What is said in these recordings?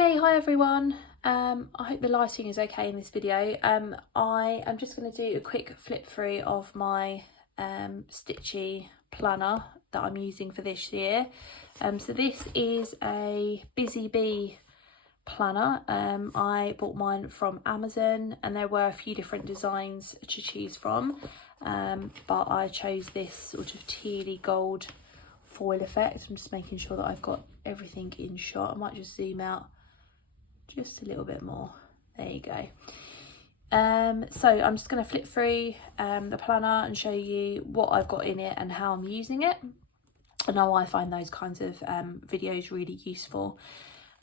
Okay, hi everyone. I hope the lighting is okay in this video. I am just going to do a quick flip through of my Stitchy planner that I'm using for this year. So this is a Busy Bee planner. I bought mine from Amazon and there were a few different designs to choose from, but I chose this sort of tealy gold foil effect. I'm just making sure that I've got everything in shot. I might just zoom out just a little bit more. There you go. So I'm just going to flip through the planner and show you what I've got in it and how I'm using it. I know I find those kinds of videos really useful.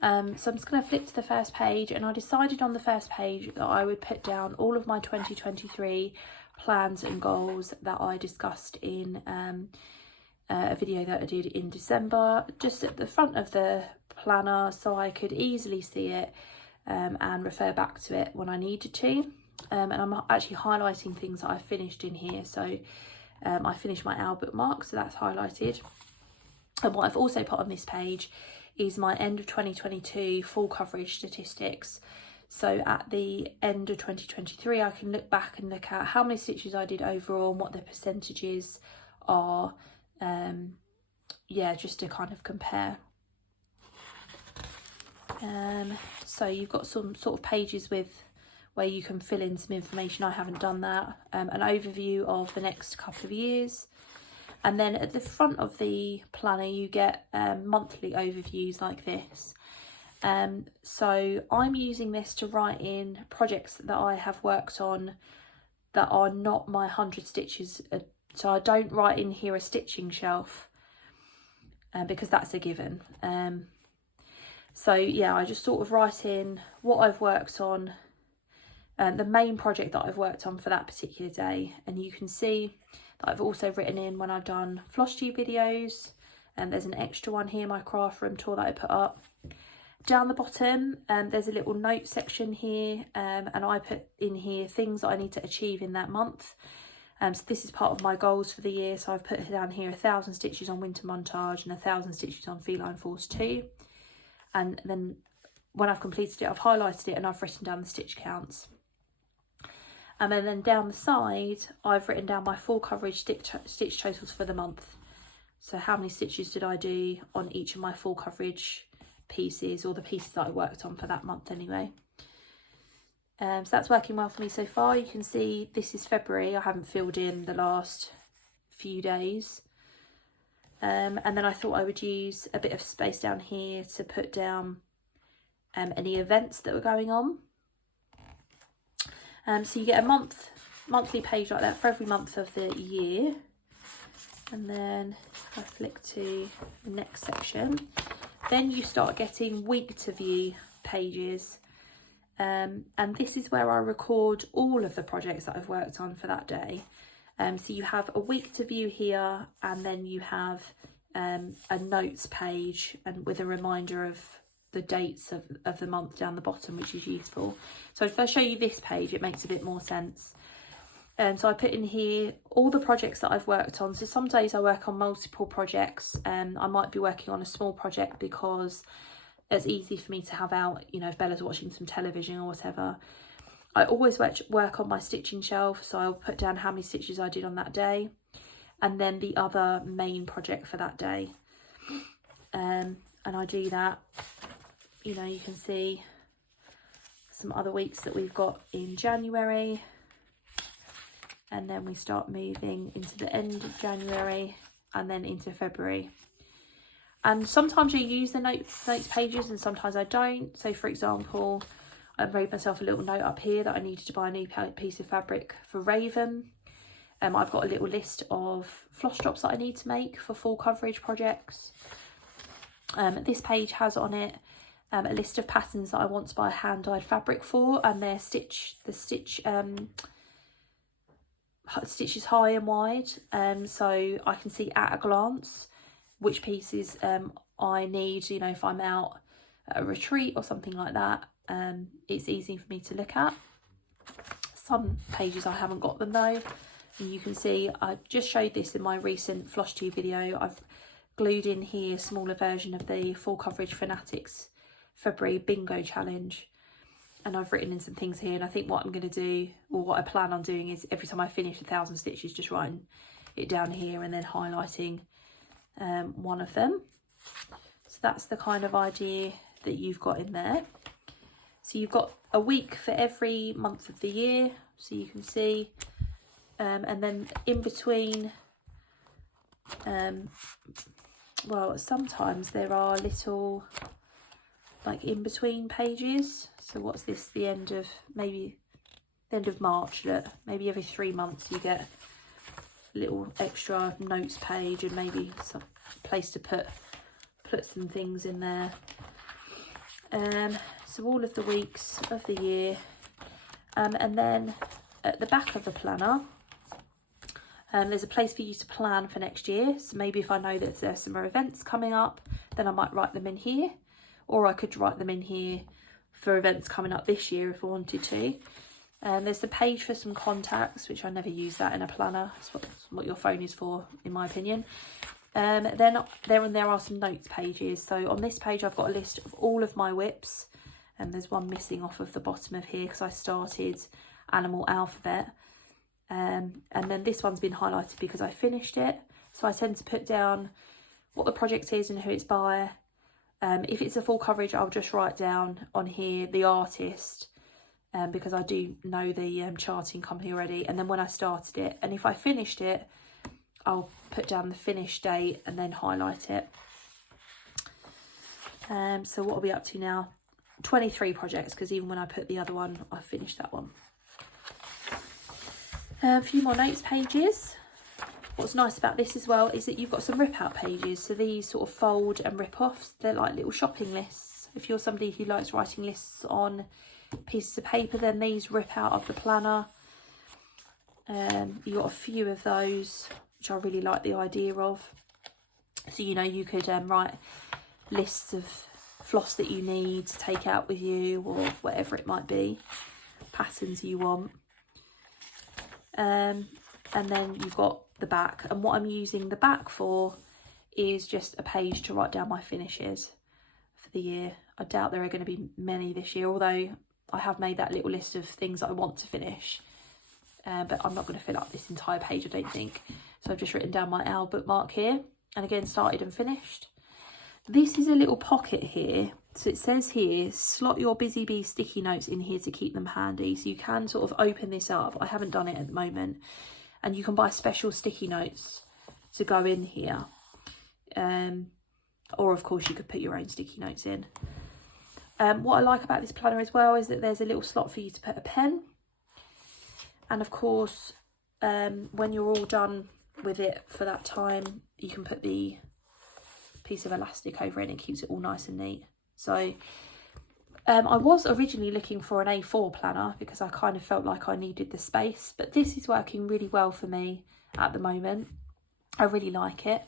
So I'm just going to flip to the first page, and I decided on the first page that I would put down all of my 2023 plans and goals that I discussed in a video that I did in December, just at the front of the planner so I could easily see it and refer back to it when I needed to. And I'm actually highlighting things that I finished in here. So I finished my hour bookmark, so that's highlighted. And what I've also put on this page is my end of 2022 full coverage statistics. So at the end of 2023, I can look back and look at how many stitches I did overall and what the percentages are. Yeah, just to kind of compare. So you've got some sort of pages with where you can fill in some information. I haven't done that. An overview of the next couple of years, and then at the front of the planner you get monthly overviews like this. So I'm using this to write in projects that I have worked on that are not my 100 stitches. So I don't write in here a stitching shelf because that's a given. So yeah, I just sort of write in what I've worked on, the main project that I've worked on for that particular day. And you can see that I've also written in when I've done Flosstube videos, and there's an extra one here, my craft room tour that I put up. Down the bottom, there's a little note section here, and I put in here things that I need to achieve in that month. So this is part of my goals for the year. So I've put down here 1,000 stitches on winter montage and 1,000 stitches on feline force 2. And then when I've completed it, I've highlighted it and I've written down the stitch counts. And then down the side, I've written down my full coverage stitch totals for the month. So how many stitches did I do on each of my full coverage pieces, or the pieces that I worked on for that month anyway. So that's working well for me so far. You can see this is February. I haven't filled in the last few days. And then I thought I would use a bit of space down here to put down any events that were going on. So you get a monthly page like that for every month of the year. And then if I flick to the next section, then you start getting week to view pages. And this is where I record all of the projects that I've worked on for that day. So you have a week to view here, and then you have a notes page and with a reminder of the dates of the month down the bottom, which is useful. So if I show you this page, it makes a bit more sense. So I put in here all the projects that I've worked on. So some days I work on multiple projects, and I might be working on a small project because it's easy for me to have out, you know, if Bella's watching some television or whatever. I always work on my stitching shelf, so I'll put down how many stitches I did on that day, and then the other main project for that day. And I do that, you know, you can see some other weeks that we've got in January, and then we start moving into the end of January and then into February. And sometimes I use the notes pages and sometimes I don't. So for example, I made myself a little note up here that I needed to buy a new piece of fabric for Raven. I've got a little list of floss drops that I need to make for full coverage projects. This page has on it a list of patterns that I want to buy hand-dyed fabric for, and they're stitches high and wide, so I can see at a glance which pieces I need, you know, if I'm out at a retreat or something like that. It's easy for me to look at. Some pages I haven't got them though, and you can see I just showed this in my recent Flosstube video. I've glued in here a smaller version of the full coverage Fanatics February bingo challenge, and I've written in some things here, and I think what I'm going to do, or what I plan on doing, is every time I finish 1,000 stitches, just writing it down here and then highlighting one of them. So that's the kind of idea that you've got in there. So you've got a week for every month of the year, so you can see, and then in between, well, sometimes there are little, like, in between pages. So what's this, the end of, maybe the end of March, look, maybe every 3 months you get a little extra notes page, and maybe some place to put some things in there. So all of the weeks of the year, and then at the back of the planner, there's a place for you to plan for next year. So maybe if I know that there's some more events coming up, then I might write them in here, or I could write them in here for events coming up this year if I wanted to. There's the page for some contacts, which I never use that in a planner. That's what your phone is for, in my opinion. Then there are some notes pages. So on this page I've got a list of all of my whips, and there's one missing off of the bottom of here because I started Animal Alphabet. And then this one's been highlighted because I finished it. So I tend to put down what the project is and who it's by. If it's a full coverage, I'll just write down on here the artist, because I do know the charting company already, and then when I started it, and if I finished it, I'll put down the finish date and then highlight it. So what are we up to now? 23 projects, because even when I put the other one, I finished that one. A few more notes pages. What's nice about this as well is that you've got some rip out pages. So these sort of fold and rip offs. They're like little shopping lists. If you're somebody who likes writing lists on pieces of paper, then these rip out of the planner. You've got a few of those, which I really like the idea of. So, you know, you could write lists of floss that you need to take out with you, or whatever it might be, patterns you want. And then you've got the back, and what I'm using the back for is just a page to write down my finishes for the year. I doubt there are going to be many this year, although I have made that little list of things that I want to finish, but I'm not going to fill up this entire page, I don't think. So I've just written down my owl bookmark here, and again started and finished. This is a little pocket here, so it says here, slot your Busy Bee sticky notes in here to keep them handy. So you can sort of open this up. I haven't done it at the moment, and you can buy special sticky notes to go in here, or of course you could put your own sticky notes in. What I like about this planner as well is that there's a little slot for you to put a pen, and of course when you're all done with it for that time, you can put the piece of elastic over it and it keeps it all nice and neat. So I was originally looking for an A4 planner because I kind of felt like I needed the space, but this is working really well for me at the moment. I really like it.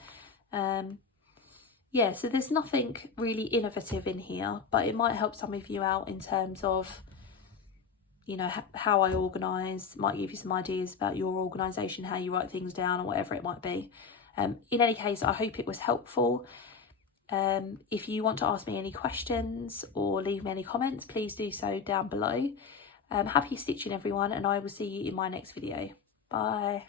Yeah, so there's nothing really innovative in here, but it might help some of you out in terms of, you know, how I organise. Might give you some ideas about your organisation, how you write things down, or whatever it might be. In any case, I hope it was helpful. If you want to ask me any questions or leave me any comments, please do so down below. Happy stitching everyone, and I will see you in my next video. Bye.